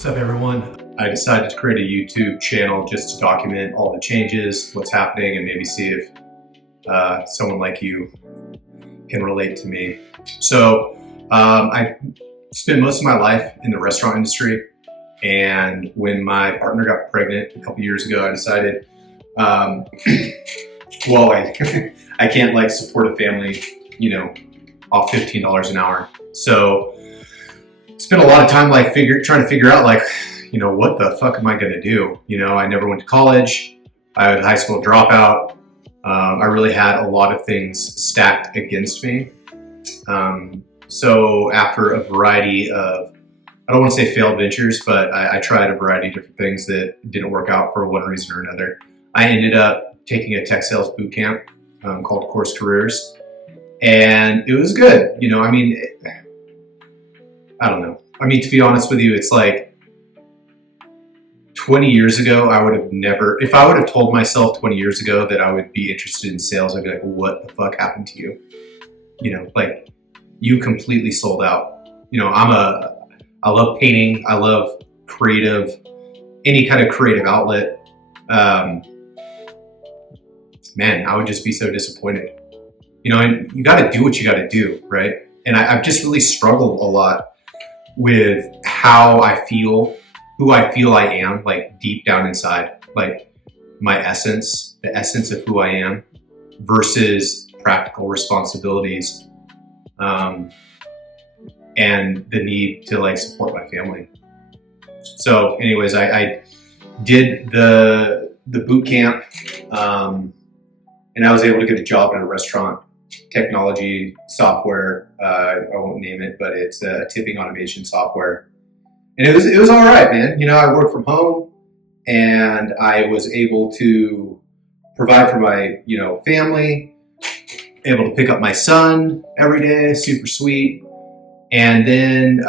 What's up, everyone? I decided to create a YouTube channel just to document all the changes, what's happening, and maybe see if someone like you can relate to me. So I spent most of my life in the restaurant industry, and when my partner got pregnant a couple years ago, I decided, well, I can't like support a family, off $15 an hour. So spent a lot of time like trying to figure out like, what the fuck am I gonna do? I never went to college. I was a high school dropout. I really had a lot of things stacked against me. So after a variety of, I don't want to say failed ventures, but I tried a variety of different things that didn't work out for one reason or another. I ended up taking a tech sales boot camp called Course Careers, and it was good. I don't know. To be honest with you, it's like 20 years ago, I would have never, if I would have told myself 20 years ago that I would be interested in sales, I'd be like, what the fuck happened to you? Like you completely sold out. I love painting. I love any kind of creative outlet. Man, I would just be so disappointed. And you got to do what you got to do, right? And I've just really struggled a lot with how I feel, who I feel I am, like deep down inside, like my essence, the essence of who I am versus practical responsibilities, and the need to like support my family. So anyways, I did the boot camp, and I was able to get a job in a restaurant technology software. I won't name it, but it's a tipping automation software. And it was all right, man. I worked from home and I was able to provide for my, family, able to pick up my son every day, super sweet. And then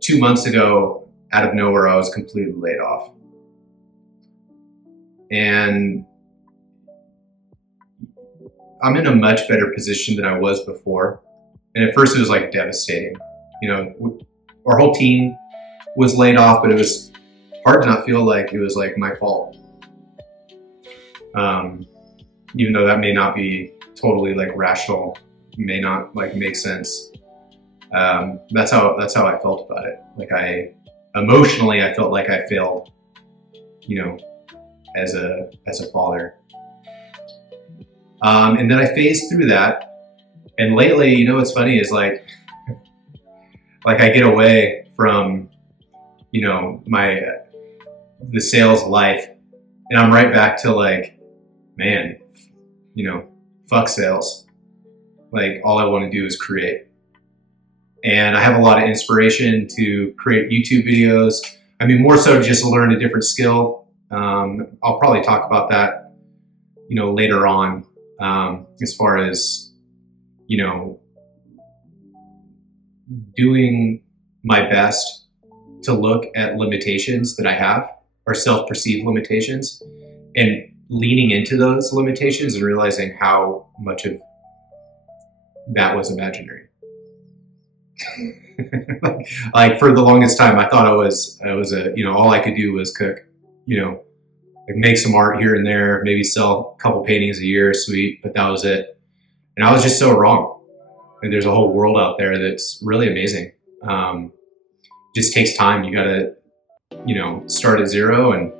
2 months ago, out of nowhere, I was completely laid off. And I'm in a much better position than I was before. And at first it was like devastating. Our whole team was laid off, but it was hard to not feel like it was like my fault. Even though that may not be totally like rational, may not like make sense. That's how I felt about it. Like emotionally, I felt like I failed, as a father. And then I phased through that. And lately, what's funny is like I get away from, the sales life, and I'm right back to like, man, fuck sales. Like all I want to do is create. And I have a lot of inspiration to create YouTube videos. More so to just learn a different skill. I'll probably talk about that, later on. As far as, doing my best to look at limitations that I have, or self-perceived limitations, and leaning into those limitations and realizing how much of that was imaginary. Like for the longest time, I thought I was all I could do was cook, like make some art here and there, maybe sell a couple paintings a year, sweet, but that was it. And I was just so wrong. And there's a whole world out there that's really amazing. Just takes time. You gotta, start at zero. And,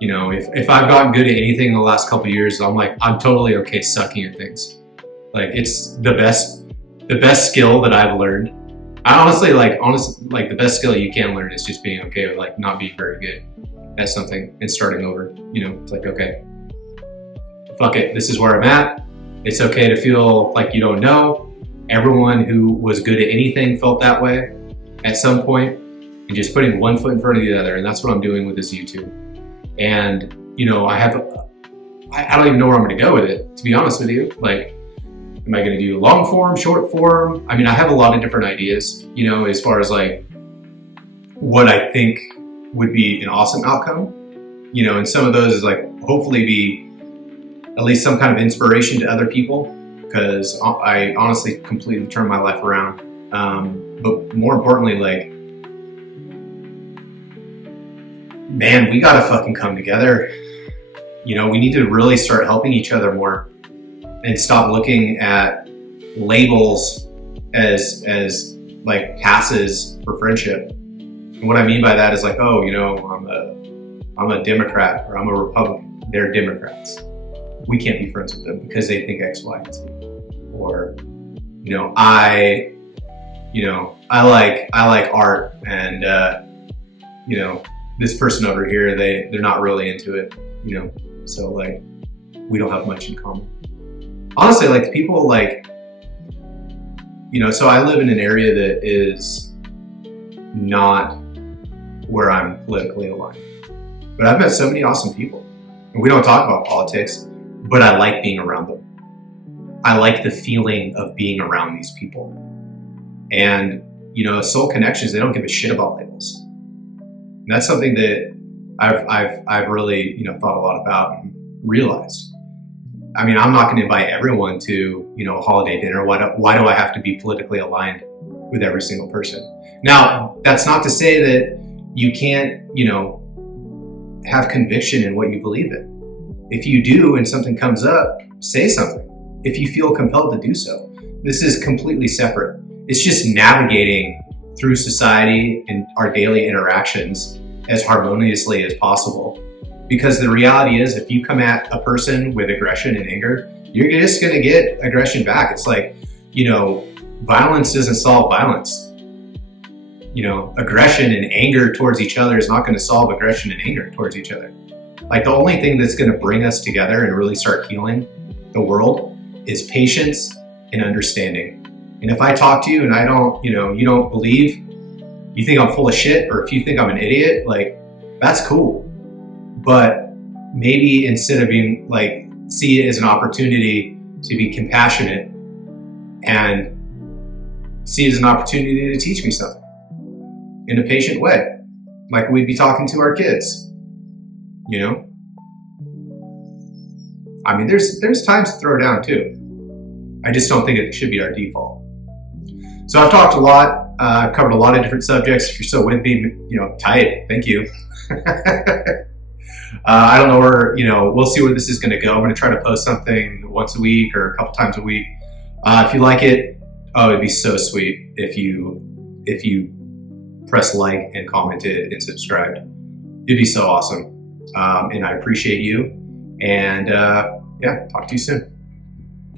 if I've gotten good at anything in the last couple of years, I'm totally okay sucking at things. Like it's the best skill that I've learned. I honestly, the best skill you can learn is just being okay with like not being very good at something and starting over. It's like, okay, fuck it, this is where I'm at. It's okay to feel like you don't know. Everyone who was good at anything felt that way at some point, and just putting one foot in front of the other. And that's what I'm doing with this YouTube. And I don't even know where I'm going to go with it, to be honest with you. Like, am I going to do long form, short form? I have a lot of different ideas, as far as like what I think would be an awesome outcome, and some of those is like hopefully be at least some kind of inspiration to other people, because I honestly completely turned my life around. But more importantly, like man, we gotta fucking come together. You know, we need to really start helping each other more and stop looking at labels as like passes for friendship. And what I mean by that is like, oh, you know, I'm a Democrat or I'm a Republican. They're Democrats. We can't be friends with them because they think X, Y, and Z. Or, you know, I like art, and you know, this person over here, they're not really into it, you know, so like we don't have much in common. Honestly, like people like, you know, so I live in an area that is not where I'm politically aligned, but I've met so many awesome people, and we don't talk about politics, but I like being around them. I like the feeling of being around these people. And, you know, soul connections, they don't give a shit about labels. And that's something that I've really, you know, thought a lot about and realized. I mean, I'm not going to invite everyone to, you know, a holiday dinner. Why do I have to be politically aligned with every single person? Now, that's not to say that you can't, you know, have conviction in what you believe in. If you do and something comes up, say something. If you feel compelled to do so. This is completely separate. It's just navigating through society and our daily interactions as harmoniously as possible. Because the reality is, if you come at a person with aggression and anger, you're just going to get aggression back. It's like, you know, violence doesn't solve violence. You know, aggression and anger towards each other is not going to solve aggression and anger towards each other. Like the only thing that's going to bring us together and really start healing the world is patience and understanding. And if I talk to you and I don't, you know, you don't believe, you think I'm full of shit, or if you think I'm an idiot, like, that's cool. But maybe instead of being like, see it as an opportunity to be compassionate and see it as an opportunity to teach me something in a patient way, like we'd be talking to our kids, you know? I mean, there's times to throw down too. I just don't think it should be our default. So I've talked a lot. I've covered a lot of different subjects. If you're still with me, you know, tight. Thank you. I don't know where, you know, we'll see where this is going to go. I'm going to try to post something once a week or a couple times a week. If you like it, oh, it'd be so sweet if you press like and commented and subscribed. It'd be so awesome. And I appreciate you. And yeah, talk to you soon.